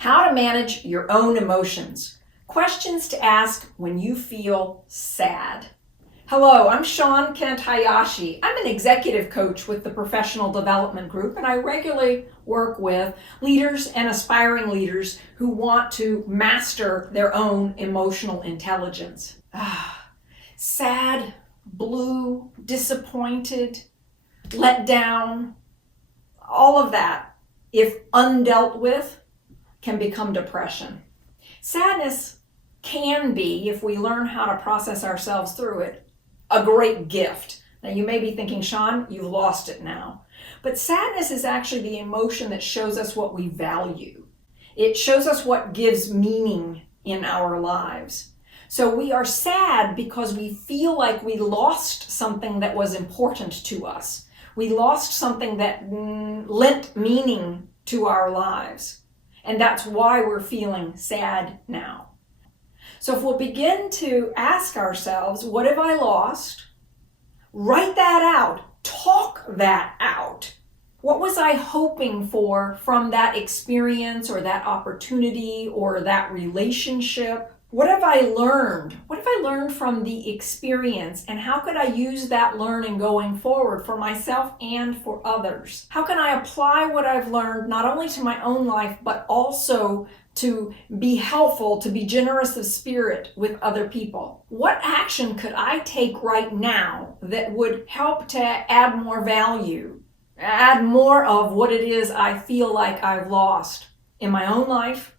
How to manage your own emotions. Questions to ask when you feel sad. Hello, I'm Shawn Kent Hayashi. I'm an executive coach with the Professional Development Group, and I regularly work with leaders and aspiring leaders who want to master their own emotional intelligence. Sad, blue, disappointed, let down, all of that, if undealt with, can become depression. Sadness can be, if we learn how to process ourselves through it, a great gift. Now you may be thinking, Shawn, you've lost it now. But sadness is actually the emotion that shows us what we value. It shows us what gives meaning in our lives. So we are sad because we feel like we lost something that was important to us. We lost something that lent meaning to our lives. And that's why we're feeling sad now. So if we'll begin to ask ourselves, what have I lost? Write that out. Talk that out. What was I hoping for from that experience or that opportunity or that relationship? What have I learned? What have I learned from the experience, and how could I use that learning going forward for myself and for others? How can I apply what I've learned not only to my own life, but also to be helpful, to be generous of spirit with other people? What action could I take right now that would help to add more value, add more of what it is I feel like I've lost in my own life,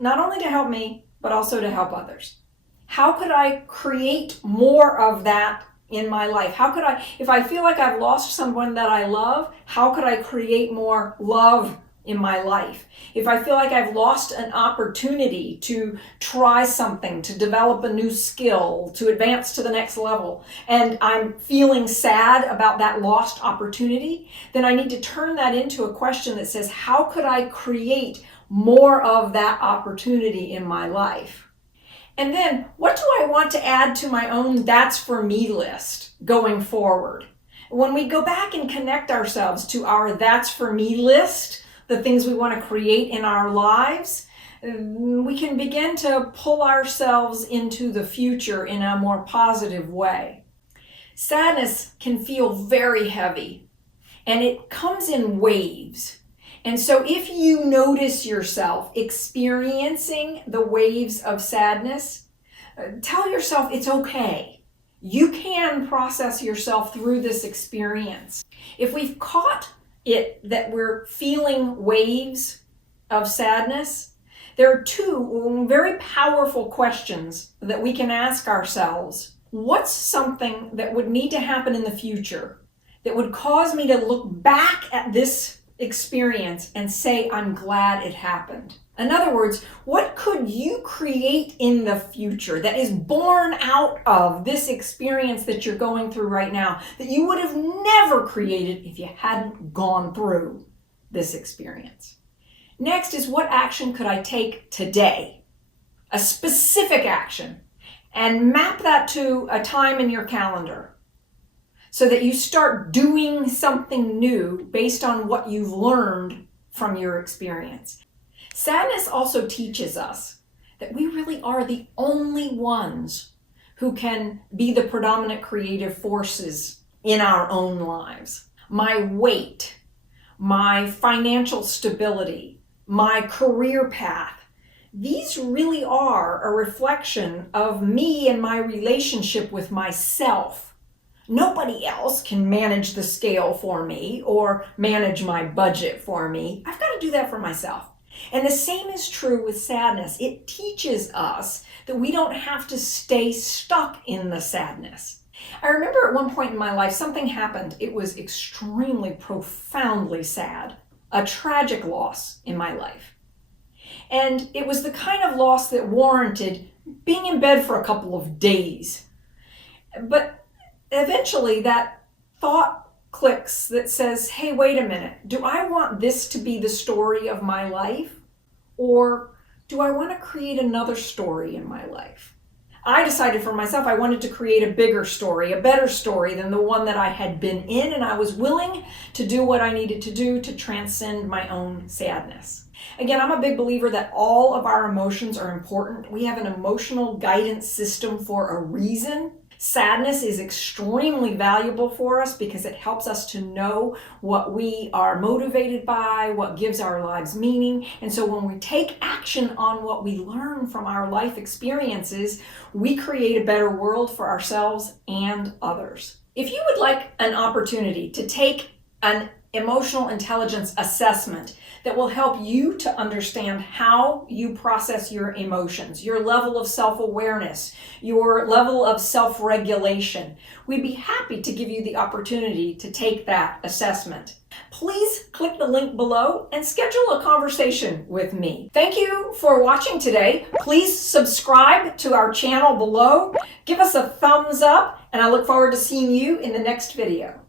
not only to help me, but also to help others? How could I create more of that in my life? How could I, if I feel like I've lost someone that I love, how could I create more love in my life? If I feel like I've lost an opportunity to try something, to develop a new skill, to advance to the next level, and I'm feeling sad about that lost opportunity, then I need to turn that into a question that says, how could I create more of that opportunity in my life? And then, what do I want to add to my own that's for me list going forward? When we go back and connect ourselves to our that's for me list, the things we want to create in our lives, we can begin to pull ourselves into the future in a more positive way. Sadness can feel very heavy, and it comes in waves. And so if you notice yourself experiencing the waves of sadness, tell yourself it's okay. You can process yourself through this experience. If we've caught it that we're feeling waves of sadness, there are two very powerful questions that we can ask ourselves. What's something that would need to happen in the future that would cause me to look back at this experience and say, I'm glad it happened? In other words, what could you create in the future that is born out of this experience that you're going through right now that you would have never created if you hadn't gone through this experience? Next is, what action could I take today? A specific action. And map that to a time in your calendar, so that you start doing something new based on what you've learned from your experience. Sadness also teaches us that we really are the only ones who can be the predominant creative forces in our own lives. My weight, my financial stability, my career path, these really are a reflection of me and my relationship with myself. Nobody else can manage the scale for me or manage my budget for me. I've got to do that for myself. And the same is true with sadness. It teaches us that we don't have to stay stuck in the sadness. I remember at one point in my life, something happened. It was extremely, profoundly sad. A tragic loss in my life. And it was the kind of loss that warranted being in bed for a couple of days. But eventually that thought clicks that says, hey, wait a minute, do I want this to be the story of my life? Or do I want to create another story in my life? I decided for myself I wanted to create a bigger story, a better story than the one that I had been in, and I was willing to do what I needed to do to transcend my own sadness. Again, I'm a big believer that all of our emotions are important. We have an emotional guidance system for a reason. Sadness is extremely valuable for us because it helps us to know what we are motivated by, what gives our lives meaning. And so when we take action on what we learn from our life experiences, we create a better world for ourselves and others. If you would like an opportunity to take an emotional intelligence assessment that will help you to understand how you process your emotions, your level of self-awareness, your level of self-regulation, we'd be happy to give you the opportunity to take that assessment. Please click the link below and schedule a conversation with me. Thank you for watching today. Please subscribe to our channel below. Give us a thumbs up, and I look forward to seeing you in the next video.